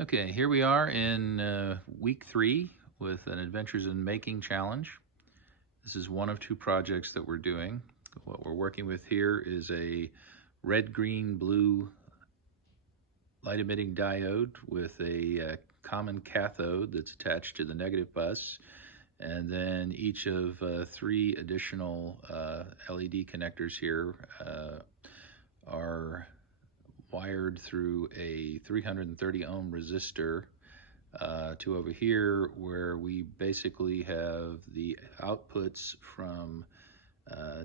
Okay, here we are in week 3 with an Adventures in Making challenge. This is one of 2 projects that we're doing. What we're working with here is a red, green, blue light emitting diode with a common cathode that's attached to the negative bus, and then each of 3 additional LED connectors here are wired through a 330 ohm resistor to over here, where we basically have the outputs from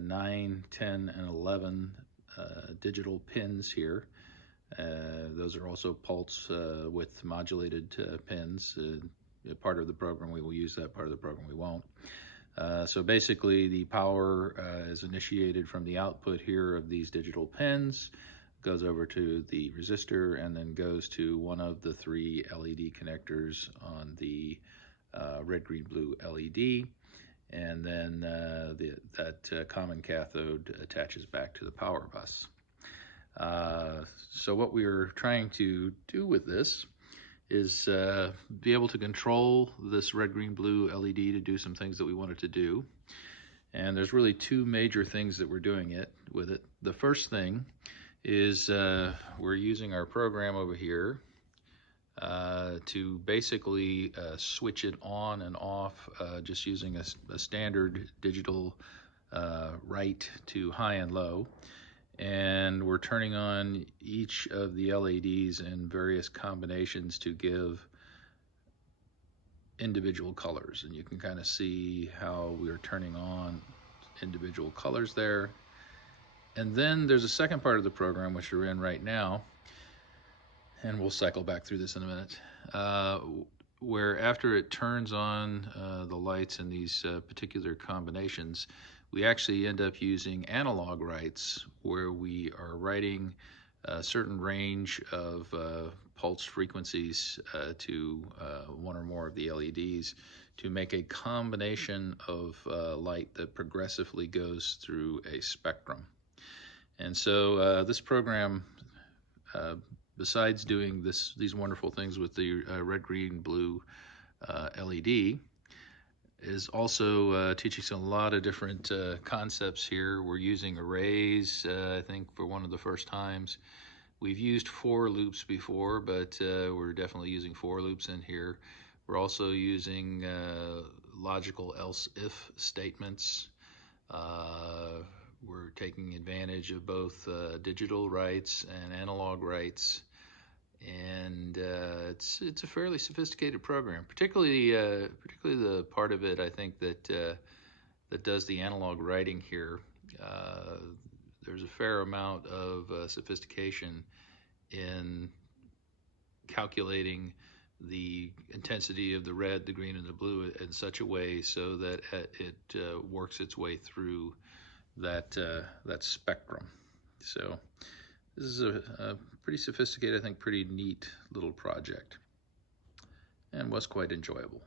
9, 10, and 11 digital pins here. Those are also pulse width modulated pins. Part of the program we will use that, part of the program we won't. So basically the power is initiated from the output here of these digital pins, goes over to the resistor, and then goes to one of the 3 LED connectors on the red, green, blue LED, and then that common cathode attaches back to the power bus. So what we are trying to do with this is be able to control this red, green, blue LED to do some things that we want it to do. And there's really 2 major things that we're doing with it. The first thing is we're using our program over here to basically switch it on and off just using a standard digital write to high and low. And we're turning on each of the LEDs in various combinations to give individual colors. And you can kind of see how we're turning on individual colors there. And then there's a second part of the program, which we're in right now, and we'll cycle back through this in a minute, where after it turns on the lights in these particular combinations, we actually end up using analog writes, where we are writing a certain range of pulse frequencies to one or more of the LEDs to make a combination of light that progressively goes through a spectrum. And so this program, besides doing these wonderful things with the red, green, blue LED, is also teaching us a lot of different concepts here. We're using arrays, I think, for one of the first times. We've used for loops before, but we're definitely using for loops in here. We're also using logical else-if statements. We're taking advantage of both digital writes and analog writes, and it's a fairly sophisticated program. Particularly the part of it, I think, that does the analog writing here. There's a fair amount of sophistication in calculating the intensity of the red, the green, and the blue in such a way so that it works its way through that spectrum. So this is a pretty sophisticated, I think pretty neat little project, and was quite enjoyable.